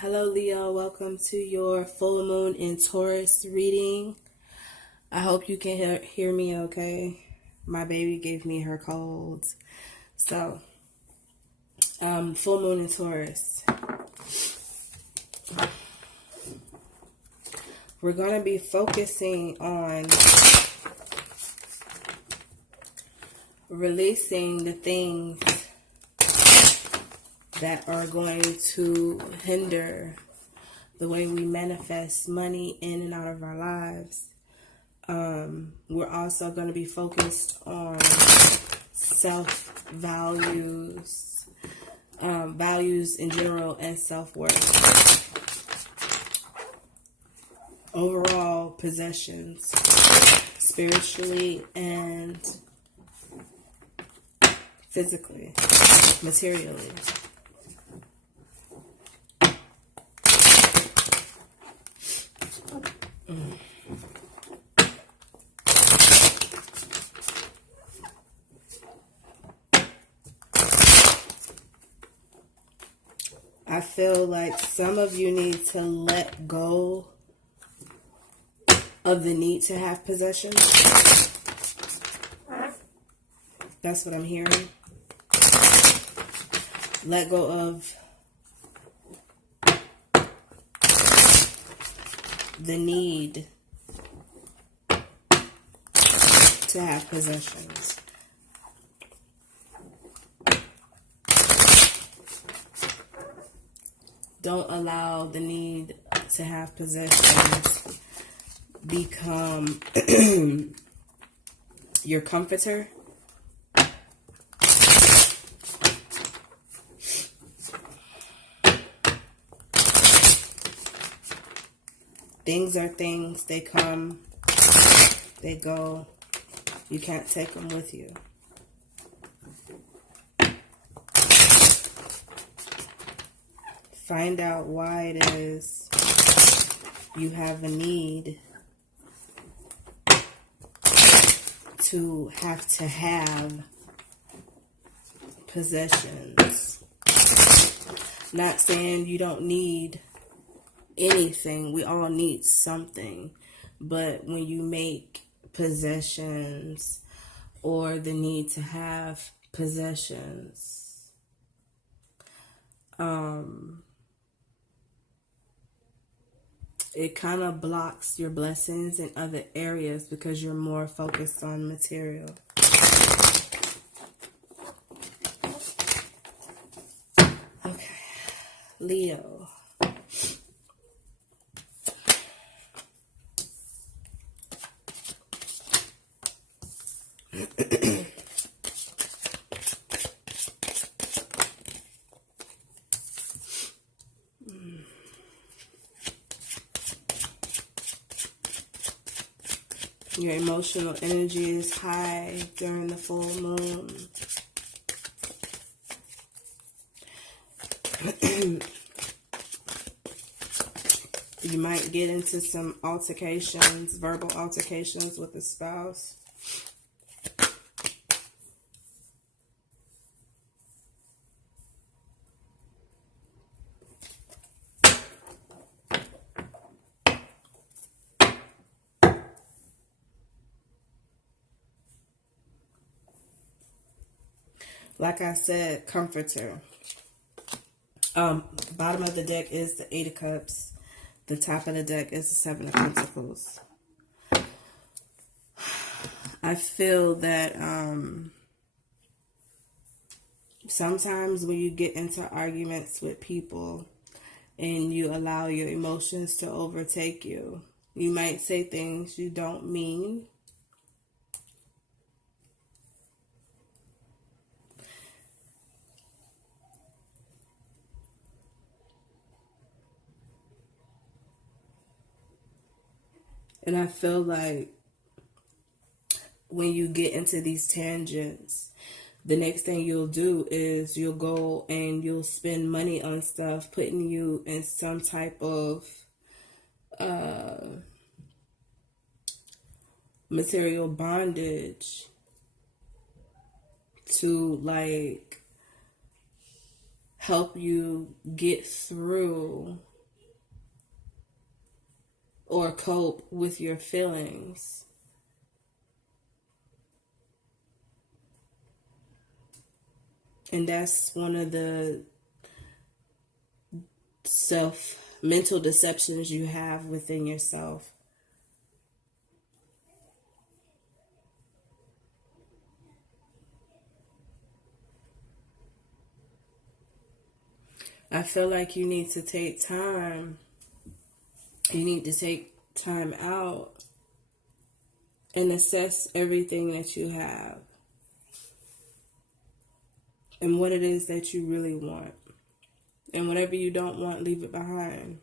Hello, Leo. Welcome to your full moon in Taurus reading. I hope you can hear me okay. My baby gave me her colds. So, full moon in Taurus. We're going to be focusing on releasing the things that are going to hinder the way we manifest money in and out of our lives. We're also going to be focused on self-values, values in general, and self-worth. Overall possessions, spiritually and physically, materially. I feel like some of you need to let go of the need to have possessions. That's what I'm hearing. Let go of the need to have possessions. Don't allow the need to have possessions become your comforter. Things are things. They come, they go. You can't take them with you. Find out why it is you have a need to have possessions. Not saying you don't need anything. We all need something. But when you make possessions or the need to have possessions, it kind of blocks your blessings in other areas because you're more focused on material. Okay, Leo. Your emotional energy is high during the full moon. You might get into some altercations, verbal altercations with a spouse. Like I said, comforter. Bottom of the deck is the Eight of Cups. The top of the deck is the Seven of Pentacles. I feel that sometimes when you get into arguments with people and you allow your emotions to overtake you, you might say things you don't mean. And I feel like when you get into these tangents, the next thing you'll do is you'll go and you'll spend money on stuff, putting you in some type of material bondage to like help you get through or cope with your feelings. And that's one of the mental deceptions you have within yourself. I feel like you need to take time. You need to take time out and assess everything that you have and what it is that you really want. And whatever you don't want, leave it behind.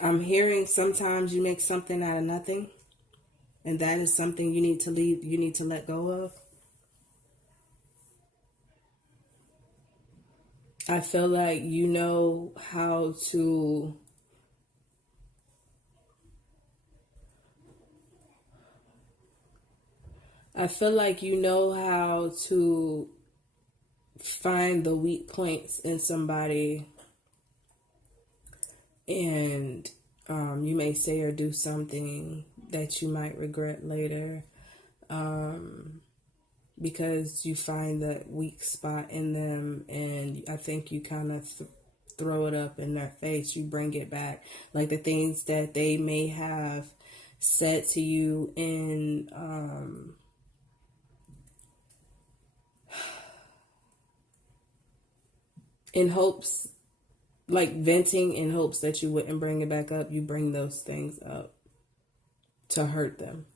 I'm hearing sometimes you make something out of nothing, and that is something you need to leave, you need to let go of. I feel like you know how to I feel like you know how to find the weak points in somebody, and you may say or do something that you might regret later, because you find that weak spot in them, and I think you kind of throw it up in their face. You bring it back, like the things that they may have said to you in hopes, like venting in hopes that you wouldn't bring it back up. You bring those things up to hurt them.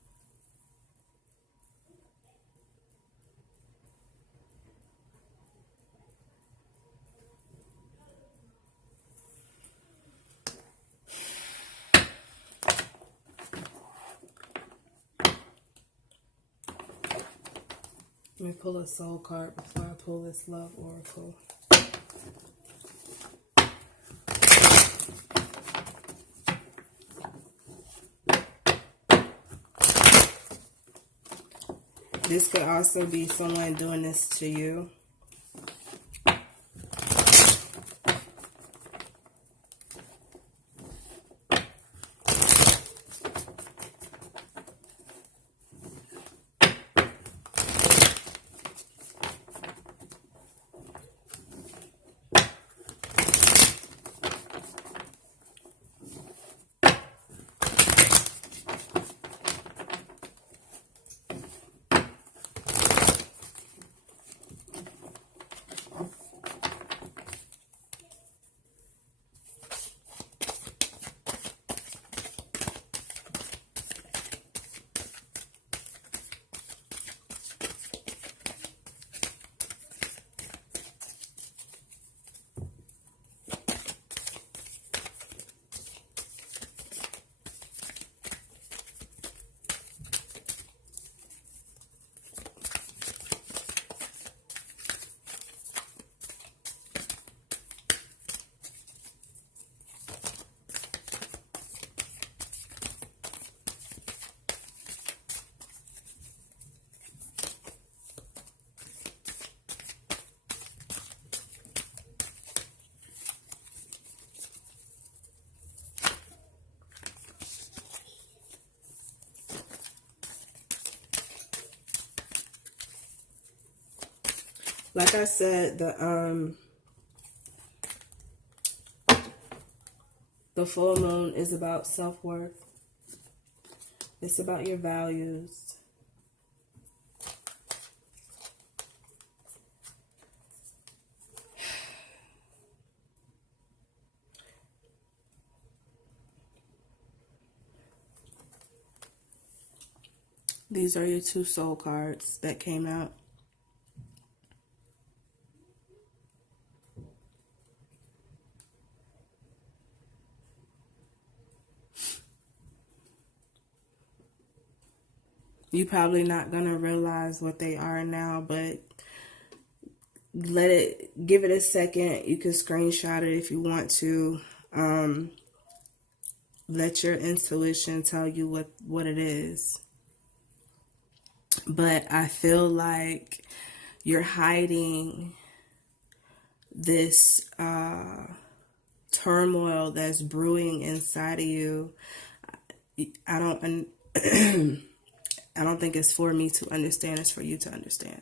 Let me pull a soul card before I pull this love oracle. This could also be someone doing this to you. Like I said, the full moon is about self-worth. It's about your values. These are your two soul cards that came out. You're probably not going to realize what they are now, but give it a second. You can screenshot it if you want to. Let your intuition tell you what it is. But I feel like you're hiding this turmoil that's brewing inside of you. I don't I don't think it's for me to understand, it's for you to understand.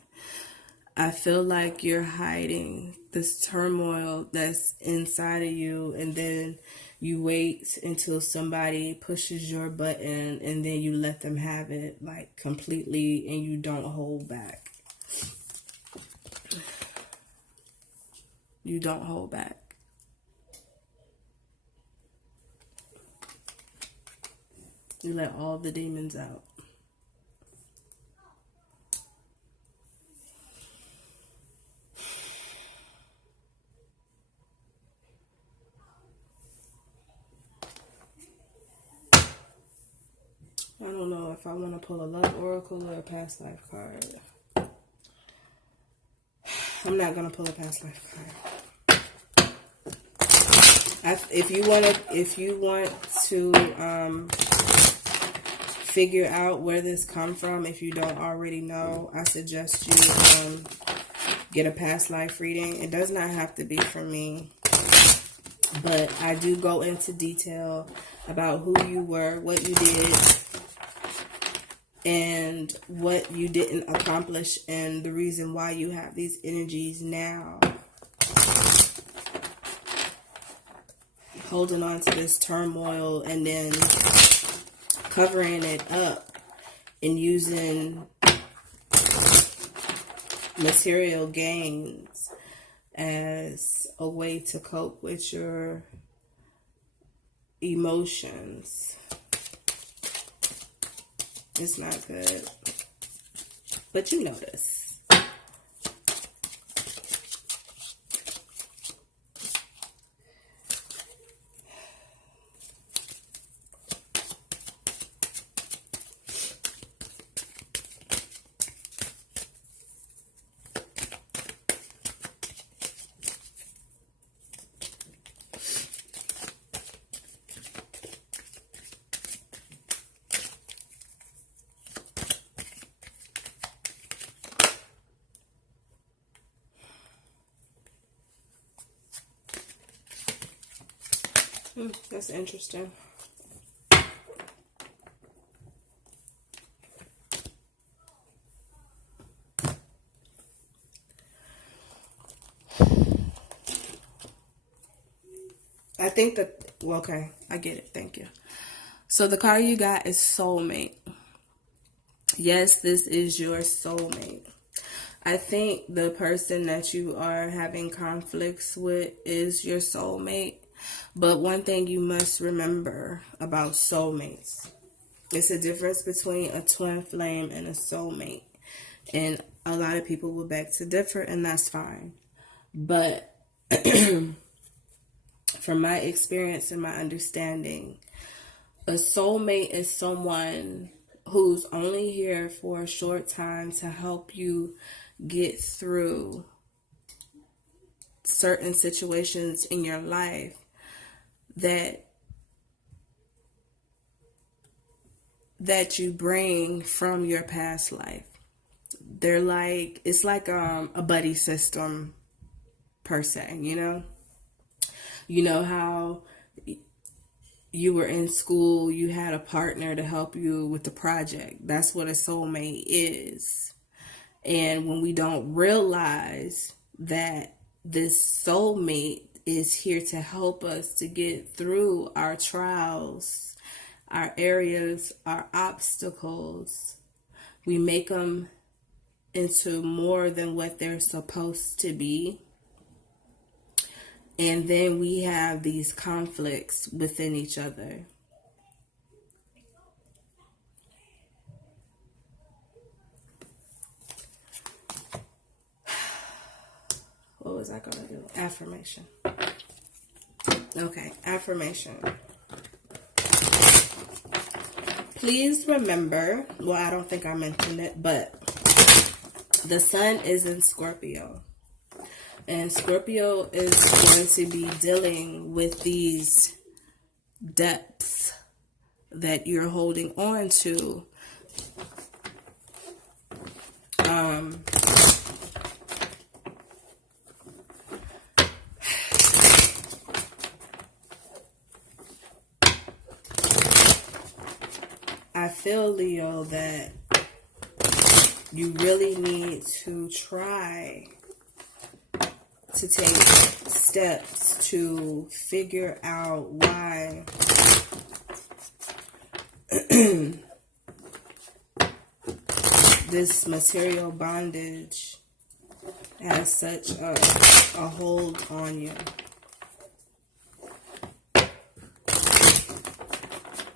I feel like you're hiding this turmoil that's inside of you, and then you wait until somebody pushes your button and then you let them have it like completely, and you don't hold back. You don't hold back. You let all the demons out. I don't know if I want to pull a love oracle or a past life card. I'm not going to pull a past life card. If you want to figure out where this come from, if you don't already know, I suggest you get a past life reading. It does not have to be from me, but I do go into detail about who you were, what you did, and what you didn't accomplish, and the reason why you have these energies now. Holding on to this turmoil and then covering it up and using material gains as a way to cope with your emotions. It's not good. But you know this. That's interesting. I think that, well, okay, I get it. Thank you. So the card you got is soulmate. Yes, this is your soulmate. I think the person that you are having conflicts with is your soulmate. But one thing you must remember about soulmates, it's a difference between a twin flame and a soulmate. And a lot of people will beg to differ, and that's fine. But from my experience and my understanding, a soulmate is someone who's only here for a short time to help you get through certain situations in your life that you bring from your past life. They're like, it's like a buddy system per se, you know? You know how you were in school, you had a partner to help you with the project. That's what a soulmate is. And when we don't realize that this soulmate is here to help us to get through our trials, our areas, our obstacles, we make them into more than what they're supposed to be. And then we have these conflicts within each other. What was I going to do? Affirmation. Okay, affirmation. Please remember, well, I don't think I mentioned it, but the sun is in Scorpio. And Scorpio is going to be dealing with these depths that you're holding on to. I feel, Leo, that you really need to try to take steps to figure out why this material bondage has such a hold on you.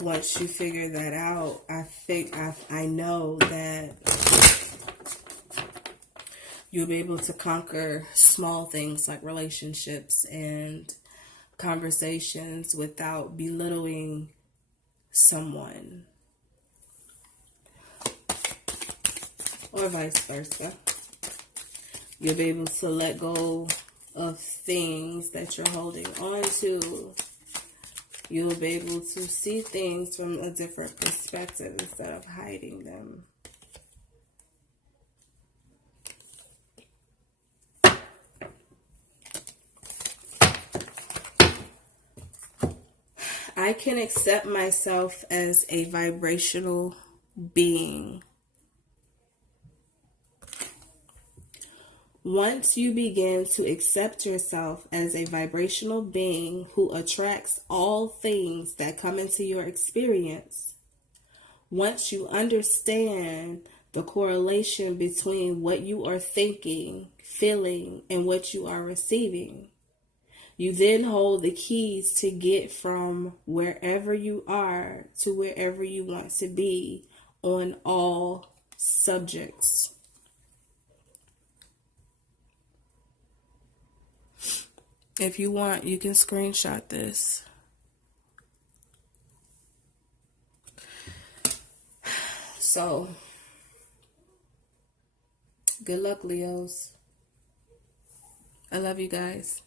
Once you figure that out, I know that you'll be able to conquer small things like relationships and conversations without belittling someone, or vice versa. You'll be able to let go of things that you're holding on to. You'll be able to see things from a different perspective instead of hiding them. I can accept myself as a vibrational being. Once you begin to accept yourself as a vibrational being who attracts all things that come into your experience, once you understand the correlation between what you are thinking, feeling, and what you are receiving, you then hold the keys to get from wherever you are to wherever you want to be on all subjects. If you want, you can screenshot this. So, good luck, Leos. I love you guys.